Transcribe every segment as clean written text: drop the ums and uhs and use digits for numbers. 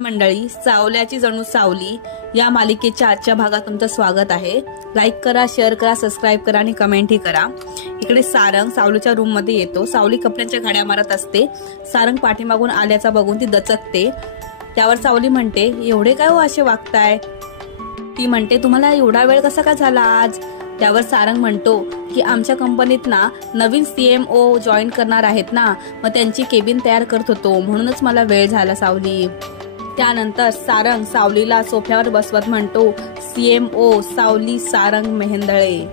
मंडळी, सावल्याची जणू सावली या मालिकेच्या आजच्या भागात तुमचं स्वागत आहे। लाईक करा, शेअर करा, सबस्क्राइब करा आणि कमेंटही करा। इकडे सारंग सावलीच्या रूम मध्ये येतो। सावली कपड्यांच्या घड्या मारत असते। सारंग पाठीमागून आल्याचा बघून ती दचकते। त्यावर सावली म्हणते, एवढे काय हो असे वागताय? ती म्हणते, तुम्हाला एवढा वेळ कसा काय झाला आज? त्यावर सारंग म्हणतो की आमच्या कंपनीत ना नवीन CMO जॉईन करणार आहेत ना, मग त्यांची केबिन तयार करत होतो, म्हणूनच मला वेळ झाला सावली। त्यानंतर सारंग सावलीला सोफ्यावर बसवत म्हणतो, CMO सावली सारंग मेहेंदळे।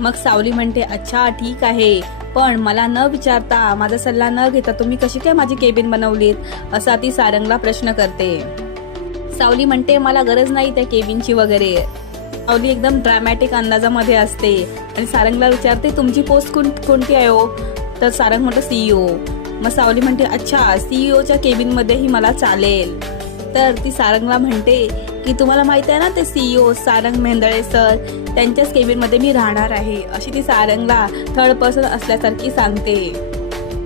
मग सावली म्हणते, अच्छा ठीक आहे, पण मला न विचारता, माझा सल्ला न घेता तुम्ही कशी काय माझी केबिन बनवलीत, असा ती सारंगला प्रश्न करते। सावली म्हणते, मला गरज नाही त्या केबिनची वगैरे। सावली एकदम ड्रामॅटिक अंदाजामध्ये असते आणि सारंगला विचारते, तुमची पोस्ट कोणती आहे हो? तर सारंग म्हणतो, CEO। मग सावली म्हणते, अच्छा, CEOच्या केबिन मध्येही मला चालेल। तर ती सारंगला म्हणते की तुम्हाला माहिती आहे ना, ते CEO सारंग मेहेंदळे सर, त्यांच्याच केबिन मध्ये मी राहणार आहे, अशी ती सारंगला थर्ड पर्सन असल्यासारखी सांगते।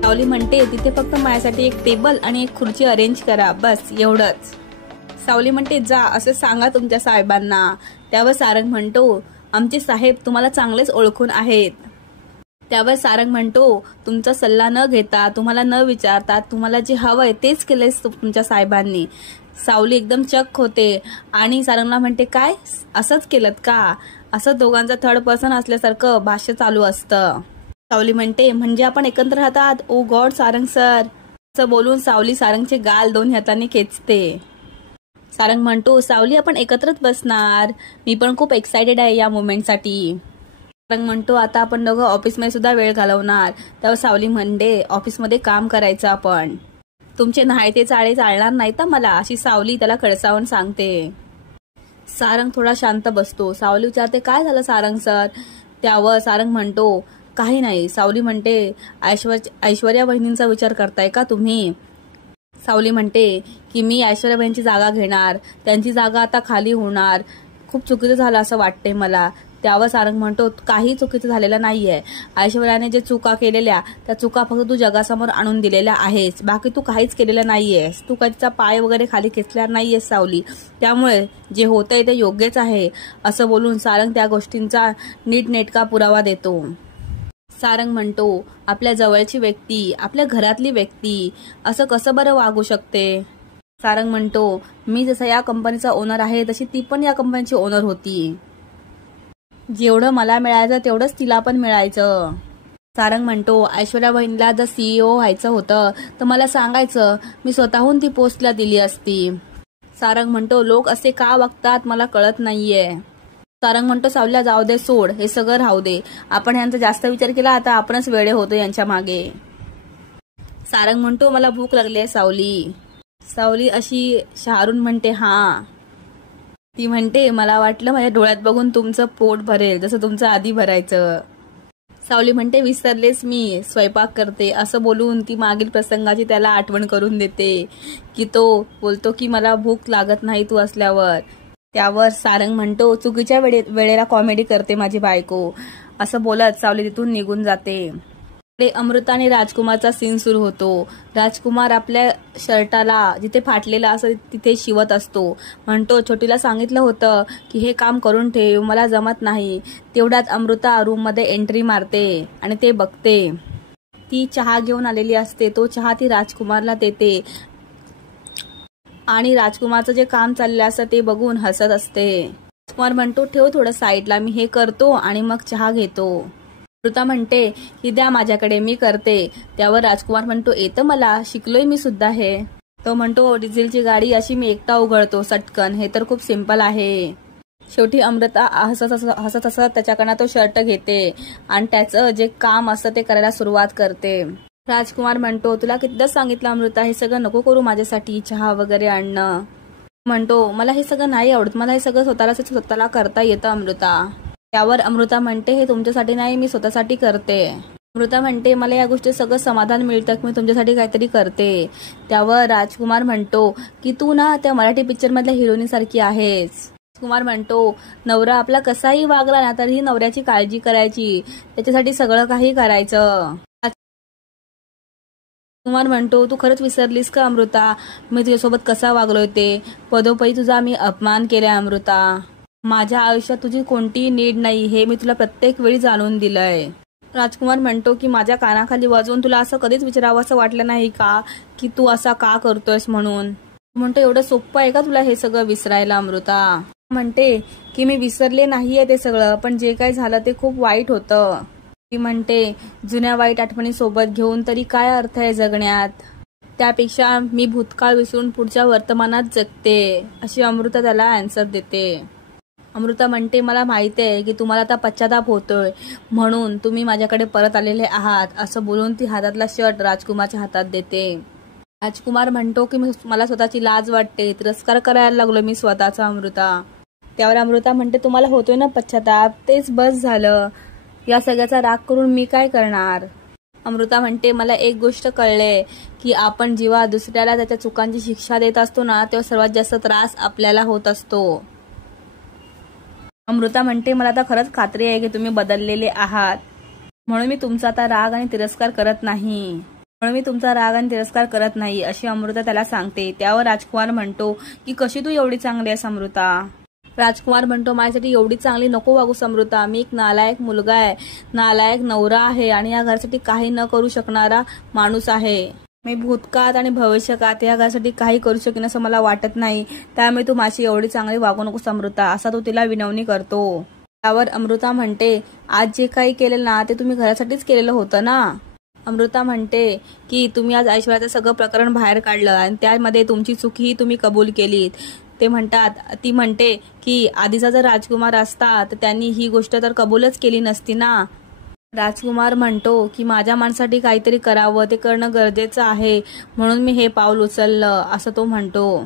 सावली म्हणते, तिथे फक्त माझ्यासाठी एक टेबल आणि एक खुर्ची अरेंज करा, बस एवढंच। सावली म्हणते, जा असं सांगा तुमच्या साहेबांना। त्यावर सारंग म्हणतो, आमचे साहेब तुम्हाला चांगलेच ओळखून आहेत। त्यावर सारंग म्हणतो, तुमचा सल्ला न घेता, तुम्हाला न विचारता, तुम्हाला जे हवंय तेच केलेस तुमच्या साहेबांनी। सावली एकदम चक्क होते आणि सारंगला म्हणते, काय असंच केलं का? असं दोघांचं थर्ड पर्सन असल्यासारखं भाष्य चालू असतं। सावली म्हणते, म्हणजे आपण एकत्र राहतात? ओ गॉड सारंग सर, असं बोलून सावली सारंगचे गाल दोन हातांनी खेचते। सारंग म्हणतो, सावली आपण एकत्रच बसणार, मी पण खूप एक्साइटेड आहे या मोमेंटसाठी। सारंग म्हणतो, आता आपण दोघं ऑफिसमध्ये सुद्धा वेळ घालवणार। तेव्हा सावली म्हणते, ऑफिसमध्ये काम करायचं आपण, तुमचे न्हायते चाळे चालणार नाही तर मला, अशी सावली त्याला खडसावून सांगते। सारंग थोडा शांत बसतो। सावली विचारते, काय झालं सारंग सर? त्यावर सारंग म्हणतो, काही नाही। सावली म्हणते, ऐश्वर्या बहिणींचा विचार करताय का तुम्ही? सावली म्हणते की मी ऐश्वर्या बहिणींची जागा घेणार, त्यांची जागा आता खाली होणार, खूप चुकीचं झालं असं वाटतंय मला। त्यावर सारंग म्हणतो, काही चुकीचं झालेलं नाहीये, ऐश्वर्याने जे चुका केलेल्या त्या चुका फक्त तू जगासमोर आणून दिलेल्या आहेस, बाकी तू काहीच केलेलं नाहीयेस, तू कधीचा पाय वगैरे खाली खेचला नाहीयेस सावली, त्यामुळे जे होतंय ते योग्यच आहे, असं बोलून सारंग त्या गोष्टींचा नीटनेटका पुरावा देतो। सारंग म्हणतो, आपल्या जवळची व्यक्ती, आपल्या घरातली व्यक्ती असं कसं बरं वागू शकते? सारंग म्हणतो, मी जसा या कंपनीचा ओनर आहे तशी ती पण या कंपनीची ओनर होती, जेवढं मला मिळायचं तेवढंच तिला पण मिळायचं। सारंग म्हणतो, ऐश्वर्या बहिणीला जर CEO व्हायचं होतं तर मला सांगायचं, मी स्वतःहून ती पोस्टला दिली असती। सारंग म्हणतो, लोक असे का वागतात मला कळत नाहीये। सारंग म्हणतो, सावल्या जाऊ दे, सोड, हे सगळं राहू दे, आपण यांचा जास्त विचार केला आता आपणच वेडे होतो यांच्या मागे। सारंग म्हणतो, मला भूक लागली आहे सावली। सावली अशी शहारून म्हणते, हा। ती म्हणते, मला वाटलं माझ्या डोळ्यात बघून तुमचं पोट भरेल जसं तुमचं आधी भरायचं। सावली म्हणते, विसरलेस, मी स्वयंपाक करते, असं बोलून ती मागील प्रसंगाची त्याला आठवण करून देते की तो बोलतो की मला भूक लागत नाही तू असल्यावर। त्यावर सारंग म्हणतो, चुकीच्या वेळेला कॉमेडी करते माझी बायको, असं बोलत सावली तिथून निघून जाते। अमृता आणि राजकुमारचा सीन सुरू होतो। राजकुमार आपल्या शर्टाला जिथे फाटलेलं असं तिथे शिवत असतो। म्हणतो, छोटीला सांगितलं होतं की हे काम करून ठेव, मला जमत नाही। तेवढ्यात अमृता रूम मध्ये एंट्री मारते आणि ते बघते, ती चहा घेऊन आलेली असते। तो चहा ती राजकुमारला देते आणि राजकुमारचं जे काम चाललं असतं ते बघून हसत असते। राजकुमार म्हणतो, ठेव थोडं साईडला, मी हे करतो आणि मग चहा घेतो। अमृता म्हणते की द्या माझ्याकडे, मी करते। त्यावर राजकुमार म्हणतो, येतं मला, शिकलोय मी सुद्धा हे। तो म्हणतो, डिझेलची गाडी अशी मी एकटा उघडतो सटकन, हे तर खूप सिंपल आहे। शेवटी अमृता हसत हसत त्याच्याकडनं तो शर्ट घेते आणि त्याचं जे काम असतं ते करायला सुरुवात करते। राजकुमार म्हणतो, तुला कितीदा सांगितलं अमृता, हे सगळं नको करू माझ्यासाठी, चहा वगैरे आणणं। म्हणतो, मला हे सगळं नाही आवडत, मला हे सगळं स्वतःला करता येतं अमृता। त्यावर अमृता म्हणते, हे तुमच्यासाठी नाही, मी स्वतःसाठी करते। अमृता म्हणते, मला या गोष्टी सगळं समाधान मिळतं की मी तुमच्यासाठी काहीतरी करते। त्यावर राजकुमार म्हणतो की तू ना त्या मराठी पिक्चर मधल्या हिरोईन सारखी आहेस। राजकुमार म्हणतो, नवरा आपला कसाही वागला ना तरीही नवऱ्याची काळजी करायची, त्याच्यासाठी सगळं काही करायचं। कुमार म्हणतो, तू खरंच विसरलीस का अमृता, मी तुझ्यासोबत कसा वागलोय ते. पदोपदी तुझा मी अपमान केलाय अमृता. माझ्या आयुष्यात तुझी कोणतीही नीड नाही हे मी तुला प्रत्येक वेळी जाणून दिलंय. राजकुमार म्हणतो की माझ्या कानाखाली वाजवून तुला असं कधीच विचारावं असं वाटलं नाही का की तू असा का करतोयस म्हणून. म्हणतो एवढं सोपं आहे का तुला हे सगळं विसरायला अमृता. म्हणते की मी विसरले नाहीये ते सगळं, पण जे काही झालं ते खूप वाईट होतं. ती म्हणते जुन्या वाईट आठवणी सोबत घेऊन तरी काय अर्थ आहे जगण्यात, त्यापेक्षा मी भूतकाळ विसरून पुढच्या वर्तमानात जगते, अशी अमृता त्याला आन्सर देते. अमृता म्हणते मला माहिती आहे की तुम्हाला आता पश्चाताप होतोय म्हणून तुम्ही माझ्याकडे परत आलेले आहात, असं बोलून ती हातातला शर्ट राजकुमारच्या हातात देते. राजकुमार म्हणतो की मला स्वतःची लाज वाटते, तिरस्कार करायला लागलो मी स्वतःचा अमृता. त्यावर अमृता म्हणते तुम्हाला होतोय ना पश्चाताप, तेच बस झालं, या सगळ्याचा राग करून मी काय करणार. अमृता म्हणते मला एक गोष्ट कळले की आपण जेव्हा दुसऱ्याला त्याच्या चुकांची शिक्षा देत असतो ना तेव्हा सर्वात जास्त त्रास आपल्याला होत असतो. अमृता म्हणते मला आता खरंच खात्री आहे की तुम्ही बदललेले आहात, म्हणून मी तुमचा आता राग आणि तिरस्कार करत नाही, अशी अमृता त्याला सांगते. त्यावर राजकुमार म्हणतो की कशी तू एवढी चांगली आहेस अमृता. राजकुमार म्हणतो माझ्यासाठी एवढी चांगली नको वागूस अमृता, मी एक नालायक मुलगा आहे, नालायक नवरा आहे आणि या घरासाठी काही न करू शकणारा माणूस आहे. मी भूतकाळात आणि भविष्यकाळात या घरासाठी काही करू शकेन असं मला वाटत नाही, त्यामुळे तू माझी एवढी चांगली वागू नकोस अमृता, असा तो तिला विनवणी करतो. त्यावर अमृता म्हणते आज जे काही केलेलं ना ते तुम्ही घरासाठीच केलेलं होतं ना. अमृता म्हणते की तुम्ही आज ऐश्वर्याचं सगळं प्रकरण बाहेर काढलं आणि त्यामध्ये तुमची चुकीही तुम्ही कबूल केलीत. ती म्हणते की आधीचा जर राजकुमार असता तर त्यांनी ही गोष्ट तर कबूलच केली नसती ना. राजकुमार म्हणतो की माझ्या माणसाठी काहीतरी करावं, ते करणं गरजेचं आहे, म्हणून मी हे पाऊल उचललं, असं तो म्हणतो.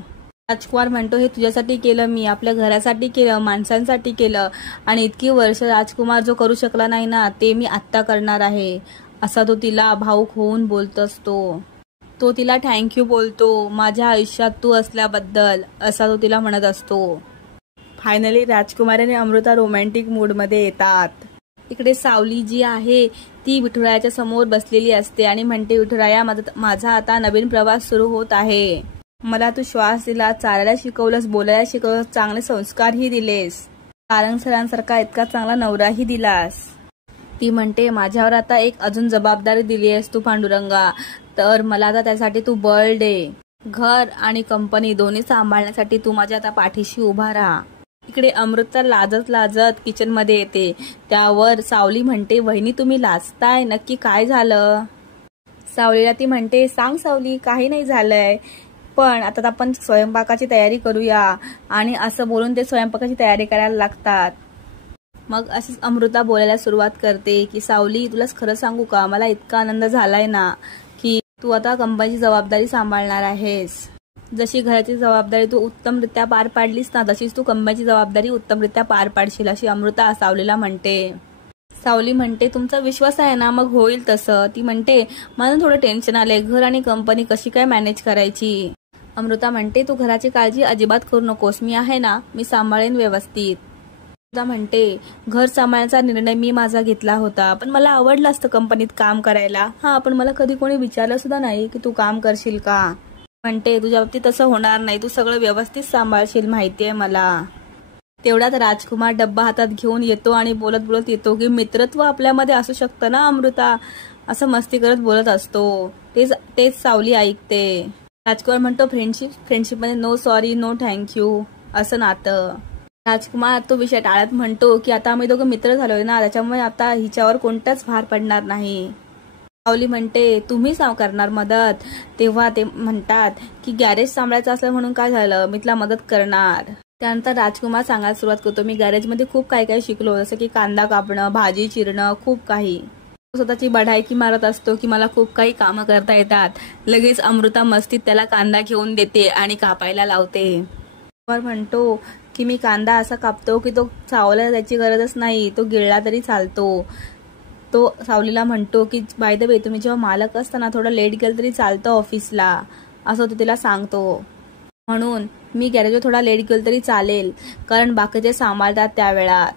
राजकुमार म्हणतो हे तुझ्यासाठी केलं मी, आपल्या घरासाठी केलं, माणसांसाठी केलं आणि इतकी वर्ष राजकुमार जो करू शकला नाही ना ते मी आत्ता करणार आहे, असा तो तिला भावूक होऊन बोलत असतो. तो तिला थँक्यू बोलतो, माझ्या आयुष्यात तू असल्याबद्दल, असा तो तिला म्हणत असतो. फायनली राजकुमार आणि अमृता रोमॅन्टिक मूडमध्ये येतात. इकडे सावली जी आहे ती विठुरायाच्या समोर बसलेली असते आणि म्हणते विठुराया माझा आता नवीन प्रवास सुरू होत आहे, मला तू श्वास दिला, चालायला शिकवलंस, बोलायला शिकवलंस, चांगले संस्कारही दिलेस, सारंग सरांसारखा इतका चांगला नवराही दिलास. ती म्हणते माझ्यावर आता एक अजून जबाबदारी दिली आहेस तू पांडुरंगा, तर मला आता त्यासाठी तू बळ दे, घर आणि कंपनी दोन्ही सांभाळण्यासाठी तू माझ्या आता पाठीशी उभा राहा. इकडे अमृता लाजत लाजत किचन मध्ये येते. त्यावर सावली म्हणते वहिनी तुम्ही लाजताय, नक्की काय झालं. सावलीला ती म्हणते सांग सावली, काही नाही झालंय, पण आता आपण स्वयंपाकाची तयारी करूया, आणि असं बोलून ते स्वयंपाकाची तयारी करायला लागतात. मग अशीच अमृता बोलायला सुरुवात करते की सावली तुलाच खरं सांगू का, मला इतका आनंद झालाय ना की तू आता कंपनीची जबाबदारी सांभाळणार आहेस. जशी घराची जबाबदारी तू उत्तमरित्या पार पाडलीस ना तशीच तू कंपनीची जबाबदारी उत्तमरित्या पार पाडशील, अशी अमृता सावलीला म्हणते. सावली म्हणते तुमचा विश्वास आहे ना, मग होईल तसं. ती म्हणते मला थोडं टेन्शन आलंय, घर आणि कंपनी कशी काय मॅनेज करायची. अमृता म्हणते तू घराची काळजी अजिबात करू नकोस, मी आहे ना, मी सांभाळेन व्यवस्थित. अमृता म्हणते घर सांभाळण्याचा निर्णय मी माझा घेतला होता, पण मला आवडलं असतं कंपनीत काम करायला, हा पण मला कधी कोणी विचारलं सुद्धा नाही की तू काम करशील का. म्हणते तुझ्या बाबतीत तसं होणार नाही, तू सगळं व्यवस्थित सांभाळशील माहितीये मला. तेवढ्यात राजकुमार डब्बा हातात घेऊन येतो आणि बोलत बोलत येतो की मित्रत्व आपल्यामध्ये असू शकतं ना अमृता, असं मस्ती करत बोलत असतो. तेच सावली ऐकते. राजकुमार म्हणतो फ्रेंडशिप मध्ये नो सॉरी नो थँक्यू असं नातं. राजकुमार तो विषय टाळत म्हणतो की आता आम्ही दोघं मित्र झालोय ना, त्याच्यामुळे आता हिच्यावर कोणताच भार पडणार नाही. सावली म्हणते तुम्ही करणार मदत. तेव्हा ते म्हणतात की गॅरेज सांभाळायचं असलं म्हणून काय झालं, मी तुला मदत करणार. त्यानंतर राजकुमार सांगायला सुरुवात करतो मी गॅरेजमध्ये खूप काही काही शिकलो, जसं की कांदा कापणं, भाजी चिरणं, खूप काही. स्वतःची बढायकी मारत असतो की मला खूप काही कामं करता येतात. लगेच अमृता मस्तीत त्याला कांदा घेऊन देते आणि कापायला लावते. म्हणतो की मी कांदा असा कापतो की तो चावला त्याची गरजच नाही, तो गिळला तरी चालतो. तो सावलीला म्हणतो की बाय द वे तुम्ही जेव्हा मालक असताना थोडं लेट गेलं तरी चालतं ऑफिसला, असं तो तिला सांगतो. म्हणून मी गॅरेजवर थोडा लेट गेलं तरी चालेल, कारण बाकीचे सांभाळतात त्या वेळात.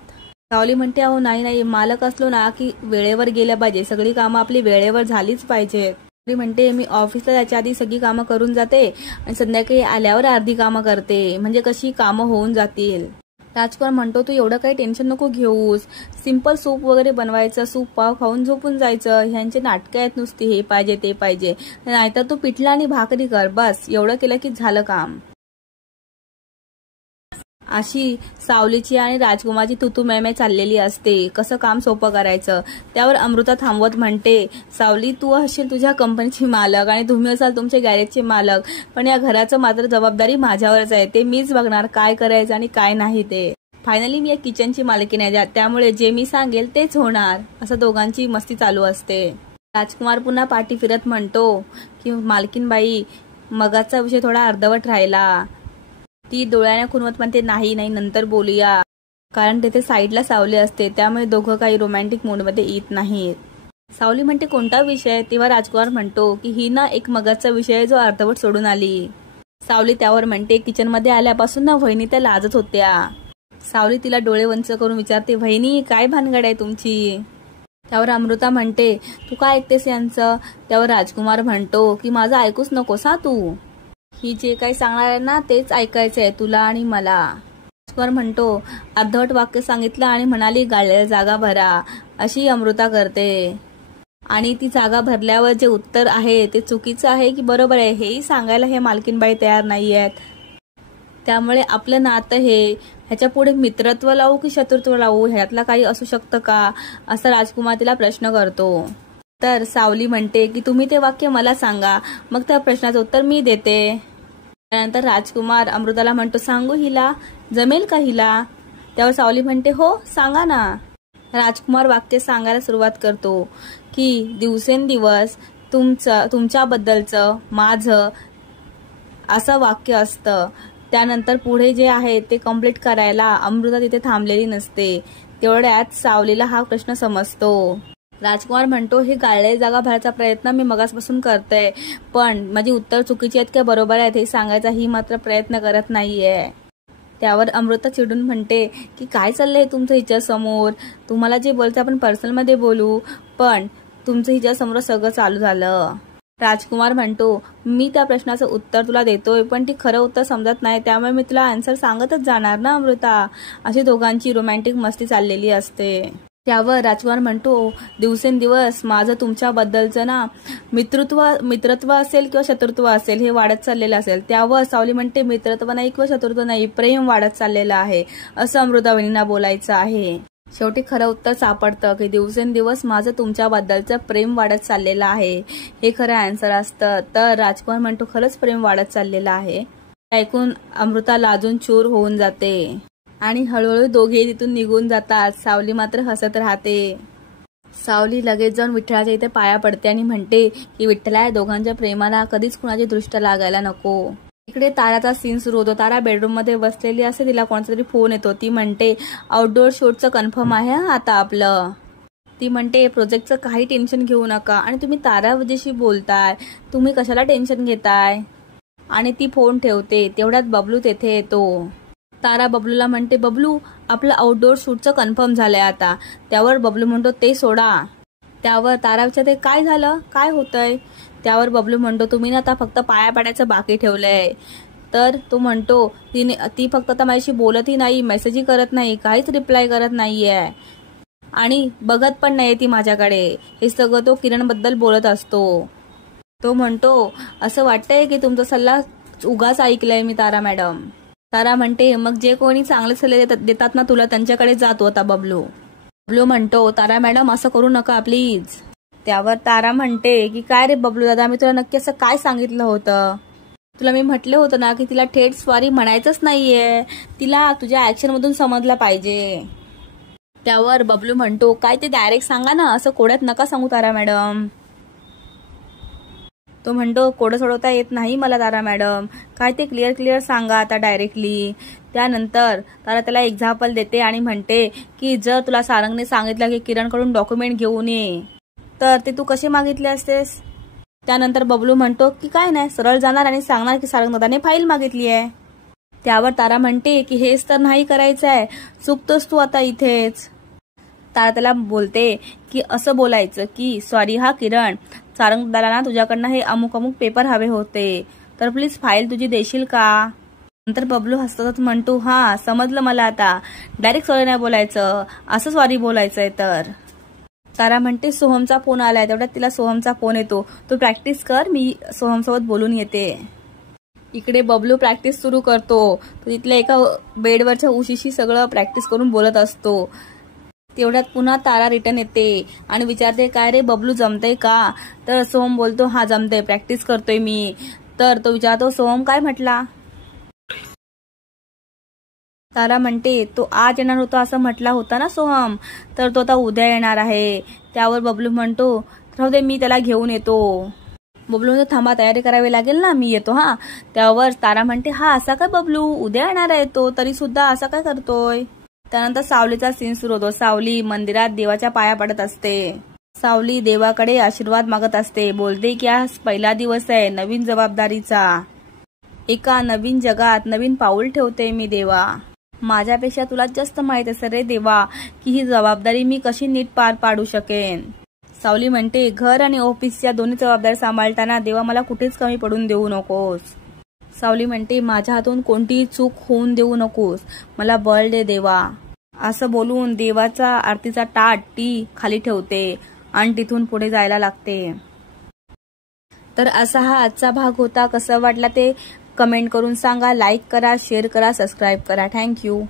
सावली म्हणते अहो नाही मालक असलो ना की वेळेवर गेलं पाहिजे, सगळी कामं आपली वेळेवर झालीच पाहिजेत. म्हणते मी ऑफिसला जायच्या आधी सगळी कामं करून जाते आणि संध्याकाळी आल्यावर अर्धी कामं करते, म्हणजे कशी कामं होऊन जातील. राजकुमार म्हणतो तू एवढं काही टेन्शन नको घेऊस, सिंपल सूप वगैरे बनवायचं, सूप पाव खाऊन झोपून जायचं. ह्यांचे नाटकं आहेत नुसती, हे पाहिजे ते पाहिजे, नाहीतर तू पिठलं आणि भाकरी कर, बस एवढं केलं की झालं काम. अशी सावलीची आणि राजकुमारची तुतू मैमे चाललेली असते, कसं काम सोपं करायचं. त्यावर अमृता थांबवत म्हणते सावली तू असशील तुझ्या कंपनीची मालक आणि तुम्ही असाल तुमच्या गॅरेजचे मालक, पण या घराचं मात्र जबाबदारी माझ्यावरच आहे, ते मीच बघणार काय करायचं आणि काय नाही ते. फायनली मी या किचनची मालकीण आहे, त्यामुळे जे मी सांगेल तेच होणार, असं दोघांची मस्ती चालू असते. राजकुमार पुन्हा पाठी फिरत म्हणतो की मालकीनबाई मगाचा विषय थोडा अर्धवट राहिला. ती डोळ्याने खुणवत म्हणते नाही नाही नंतर बोलूया, कारण तेथे साईडला सावली असते, त्यामुळे दोघं काही रोमॅन्टिक मूडमध्ये येत नाहीत. सावली म्हणते कोणता विषय. तेव्हा राजकुमार म्हणतो की ही ना एक मगाचा विषय जो अर्धवट सोडून आली. सावली त्यावर म्हणते किचनमध्ये आल्यापासून ना वहिनी त्या लाजत होत्या. सावली तिला डोळे वंच करून विचारते वहिनी काय भानगड आहे तुमची. त्यावर अमृता म्हणते तू काय ऐकतेस यांचं. त्यावर राजकुमार म्हणतो की माझं ऐकूच नकोस हा तू, ही जे काही सांगणार आहे ना तेच ऐकायचं आहे तुला आणि मला. राजकुमार म्हणतो अर्धवट वाक्य सांगितलं आणि म्हणाली गाळलेल्या जागा भरा, अशी अमृता करते. आणि ती जागा भरल्यावर जे उत्तर आहे ते चुकीचं आहे की बरोबर आहे हेही सांगायला हे मालकीनबाई तयार नाही आहेत. त्यामुळे आपलं नातं हे ह्याच्या पुढे मित्रत्व लावू की शत्रुत्व लावू, ह्यातला काही असू शकतं का, असा राजकुमार तिला प्रश्न करतो. तर सावली म्हणते की तुम्ही ते वाक्य मला सांगा, मग त्या प्रश्नाचं उत्तर मी देते. त्यानंतर राजकुमार अमृताला म्हणतो सांगू हिला, जमेल का हिला. त्यावर सावली म्हणते हो सांगा ना. राजकुमार वाक्य सांगायला सुरुवात करतो की दिवसेंदिवस तुमच्याबद्दलचं माझं असं वाक्य असतं. त्यानंतर पुढे जे आहे ते कंप्लीट करायला अमृता तिथे थांबलेली नसते. तेवढ्यात सावलीला हा प्रश्न समजतो. राजकुमार म्हणतो हे गाळले जागा भरायचा प्रयत्न मी मगासपासून करतोय, पण माझी उत्तर चुकीची आहेत का बरोबर आहेत हे सांगायचा ही मात्र प्रयत्न करत नाहीये. त्यावर अमृता चिडून म्हणते की काय चाललंय तुमचं हिच्या समोर, तुम्हाला जे बोलते आपण पर्सनलमध्ये बोलू, पण तुमचं हिच्या समोर सगळं चालू झालं. राजकुमार म्हणतो मी त्या प्रश्नाचं उत्तर तुला देतोय, पण ती खरं उत्तर समजत नाही, त्यामुळे मी तुला आन्सर सांगतच जाणार ना अमृता. अशी दोघांची रोमॅन्टिक मस्ती चाललेली असते. त्यावर राजकुमार म्हणतो दिवसेंदिवस माझं तुमच्याबद्दलचं ना मित्रत्व असेल किंवा शत्रुत्व असेल हे वाढत चाललेलं असेल. त्यावर सावली म्हणते मित्रत्व नाही किंवा शत्रुत्व नाही, प्रेम वाढत चाललेलं आहे, असं अमृता वहिनींना बोलायचं आहे. शेवटी खरं उत्तर सापडतं की दिवसेंदिवस माझं तुमच्याबद्दलचं प्रेम वाढत चाललेलं आहे, हे खरं आन्सर असतं. तर राजकुमार म्हणतो खरंच प्रेम वाढत चाललेलं आहे. ऐकून अमृता लाजून चूर होऊन जाते आणि हळूहळू दोघे तिथून निघून जातात. सावली मात्र हसत राहते. सावली लगेच जाऊन विठ्ठलाच्या इथे पाया पडते आणि म्हणते की विठ्ठला या दोघांच्या प्रेमाला कधीच कुणाची दृष्ट लागायला नको. इकडे ताराचा सीन सुरू होतो. तारा बेडरूम मध्ये बसलेली असते, तिला कोणाचा तरी फोन येतो. ती म्हणते आउटडोअर शूटचं कन्फर्म आहे आता आपलं. ती म्हणते प्रोजेक्टचं काही टेन्शन घेऊ नका आणि तुम्ही तारावजीशी बोलताय, तुम्ही कशाला टेन्शन घेताय. आणि ती फोन ठेवते. तेवढ्यात बबलू तेथे येतो. तारा बबलूला म्हणते बबलू आपलं आउटडोअर शूटचं कन्फर्म झालंय आता. त्यावर बबलू म्हणतो ते सोडा. त्यावर तारा विचारते काय झालं, काय होतंय. त्यावर बबलू म्हणतो तुम्ही ना आता फक्त पाया पाडायचं बाकी ठेवलंय. तर तो म्हणतो ती फक्त आता माझ्याशी बोलतही नाही, मेसेजही करत नाही, काहीच रिप्लाय करत नाहीये आणि बघत पण नाही ती माझ्याकडे. हे सगळं तो किरणबद्दल बोलत असतो. तो म्हणतो असं वाटतंय की तुमचा सल्ला उगाच ऐकलाय मी तारा मॅडम. तारा म्हणते मग जे कोणी चांगले सल्ले देतात ना तुला त्यांच्याकडे जातो आता बबलू. बबलू म्हणतो तारा मॅडम असं करू नका प्लीज. त्यावर तारा म्हणते की काय रे बबलू दादा, मी तुला नक्की असं काय सांगितलं होतं. तुला मी म्हटलं होतं ना की तिला थेट स्वारी म्हणायचंच नाहीये, तिला तुझ्या ऍक्शन मधून समजलं पाहिजे. त्यावर बबलू म्हणतो काय ते डायरेक्ट सांगा ना, असं कोड्यात नका सांगू तारा मॅडम. तो म्हणतो कोडं सोडवता येत नाही मला तारा मॅडम, काय ते क्लिअर सांगा आता डायरेक्टली. त्यानंतर तारा त्याला एक्झाम्पल देते आणि म्हणते की जर तुला सारंगने सांगितलं की किरणकडून डॉक्युमेंट घेऊन ये तर ते तू कसे मागितले असतेस. त्यानंतर बबलू म्हणतो की काय नाही, सरळ जाणार आणि सांगणार की सारंग दादाने फाईल मागितली आहे. त्यावर तारा म्हणते की हेच तर नाही करायचं आहे, चुकतोस तू आता इथेच. तारा त्याला बोलते की असं बोलायचं की सॉरी हा किरण, सारंग दादाला ना तुझ्याकडनं हे अमुक अमुक पेपर हवे होते, तर प्लीज फाईल तुझी देशील का? नंतर बबलू हसतच म्हणतो, हा समजलं मला आता, डायरेक्ट सॉरी नाही बोलायचं, असं सॉरी बोलायचंय. तर तारा म्हणते सोहमचा फोन आलाय. तेवढ्यात तिला सोहमचा फोन येतो. तू प्रॅक्टिस कर, मी सोहमसोबत बोलून येते. इकडे बबलू प्रॅक्टिस सुरू करतो. तो तिथल्या एका बेडवरच्या उशीशी सगळं प्रॅक्टिस करून बोलत असतो. तेवढ्यात पुन्हा तारा रिटर्न येते आणि विचारते, काय रे बबलू जमतंय का? तर सोहम बोलतो, हा जमतंय, प्रॅक्टिस करतोय मी. तर तो विचारतो, सोहम काय म्हटला? तारा म्हणते, तो आज येणार होता असं म्हटला होता ना सोहम, तर तो आता उद्या येणार आहे. त्यावर बबलू म्हणतो, राहू दे, मी त्याला घेऊन येतो. बबलू म्हणतो, थांबा, तयारी करावी लागेल ना, मी येतो हा. त्यावर तारा म्हणते, हा असा काय बबलू, उद्या येणार आहे तो, तरी सुद्धा असा काय करतोय? त्यानंतर सावलीचा सीन सुरू होतो. सावली मंदिरात देवाच्या पाया पडत असते. सावली देवाकडे आशीर्वाद मागत असते. बोलते की आज पहिला दिवस आहे नवीन जबाबदारीचा. एका नवीन जगात नवीन पाऊल ठेवते मी देवा. माझ्यापेक्षा तुला जास्त माहित असेल रे देवा, की ही जबाबदारी मी कशी नीट पार पाडू शकेन. सावली म्हणते, घर आणि ऑफिसच्या दोन्ही जबाबदारी सांभाळताना देवा मला कुठेच कमी पडून देऊ नकोस. सावली म्हणते, माझ्या हातून कोणतीही चूक होऊन देऊ नकोस, मला बळ दे देवा. असं बोलून देवाचा आरतीचा ताट ती खाली ठेवते आणि तिथून पुढे जायला लागते. तर असा हा आजचा भाग होता. कसं वाटला ते कमेंट करून सांगा. लाईक करा, शेअर करा, सबस्क्राईब करा. थँक्यू.